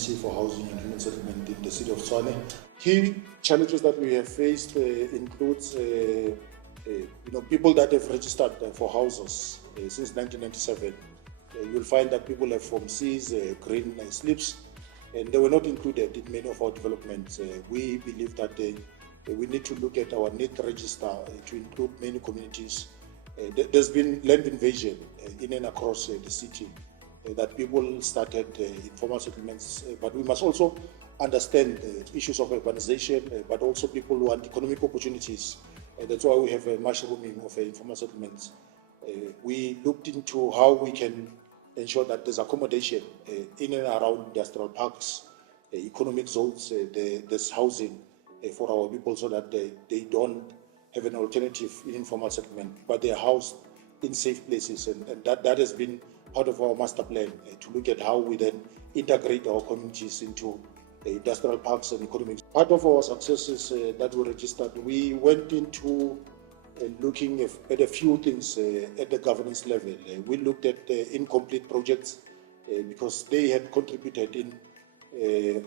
MMC for Housing and Human Settlement in the city of Tshwane. Key challenges that we have faced includes people that have registered for houses since 1997. You'll find that people have Form Cs, green slips, and they were not included in many of our developments. We believe that we need to look at our need register to include many communities. There's been land invasion in and across the city, that people started informal settlements, but we must also understand the issues of urbanization, but also people who want economic opportunities. That's why we have a mushrooming of informal settlements. We looked into how we can ensure that there's accommodation in and around industrial parks, economic zones, there's housing for our people so that they don't have an alternative in informal settlement, but they're housed in safe places. And that has been part of our master plan, to look at how we then integrate our communities into industrial parks and economic. Part of our successes that we registered, we went into looking at a few things at the governance level. We looked at incomplete projects because they had contributed in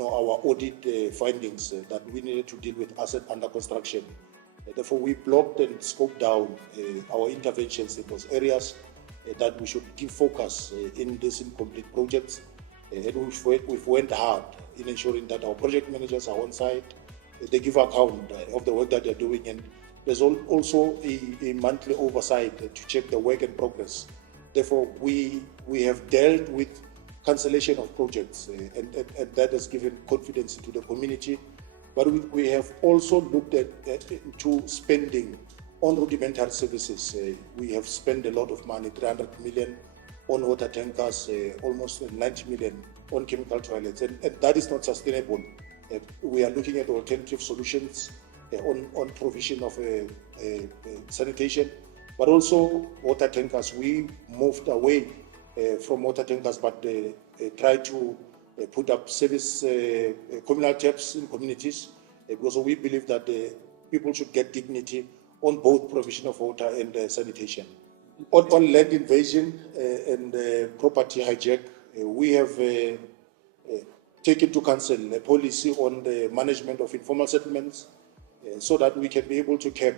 our audit findings that we needed to deal with asset under construction. Therefore, we blocked and scoped down our interventions in those areas that we should give focus in these incomplete projects. And we've went hard in ensuring that our project managers are on site, they give account of the work that they're doing, and there's also a monthly oversight to check the work in progress. Therefore, we have dealt with cancellation of projects, and that has given confidence to the community. But we have also looked into spending on rudimentary services. We have spent a lot of money, 300 million on water tankers, almost 90 million on chemical toilets, and that is not sustainable. We are looking at alternative solutions on provision of sanitation, but also water tankers. We moved away from water tankers, but try to put up service communal taps in communities, because we believe that people should get dignity on both provision of water and sanitation. On land invasion and property hijack, we have taken to council a policy on the management of informal settlements so that we can be able to cap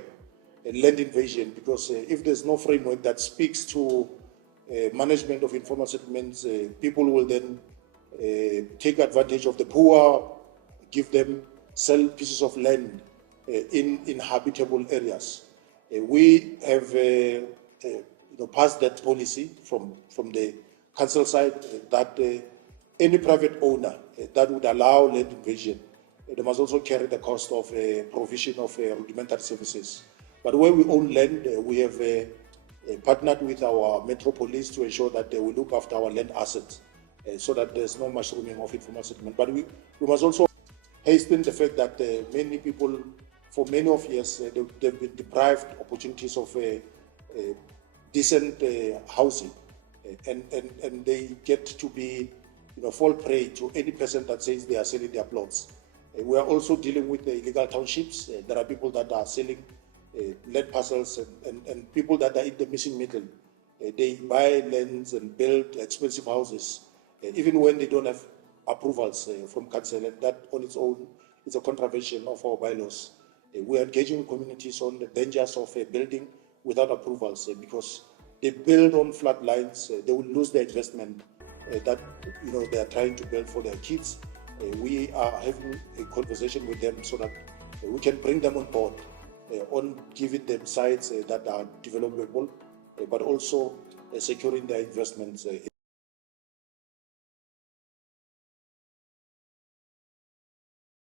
land invasion, because if there's no framework that speaks to management of informal settlements, people will then take advantage of the poor, sell pieces of land in inhabitable areas. We have passed that policy from the council side that any private owner that would allow land invasion, they must also carry the cost of provision of rudimentary services. But where we own land, we have partnered with our Metro Police to ensure that we look after our land assets so that there's no mushrooming of informal settlement. But we must also hasten the fact that many people, for many of years, they've been deprived opportunities of decent housing, and they get to be fall prey to any person that says they are selling their plots. We are also dealing with the illegal townships. There are people that are selling land parcels and people that are in the missing middle. They buy lands and build expensive houses, even when they don't have approvals from council, and that on its own is a contravention of our bylaws. We are engaging communities on the dangers of building without approvals, because they build on floodlines, they will lose their investment that they are trying to build for their kids. We are having a conversation with them so that we can bring them on board on giving them sites that are developable, but also securing their investments.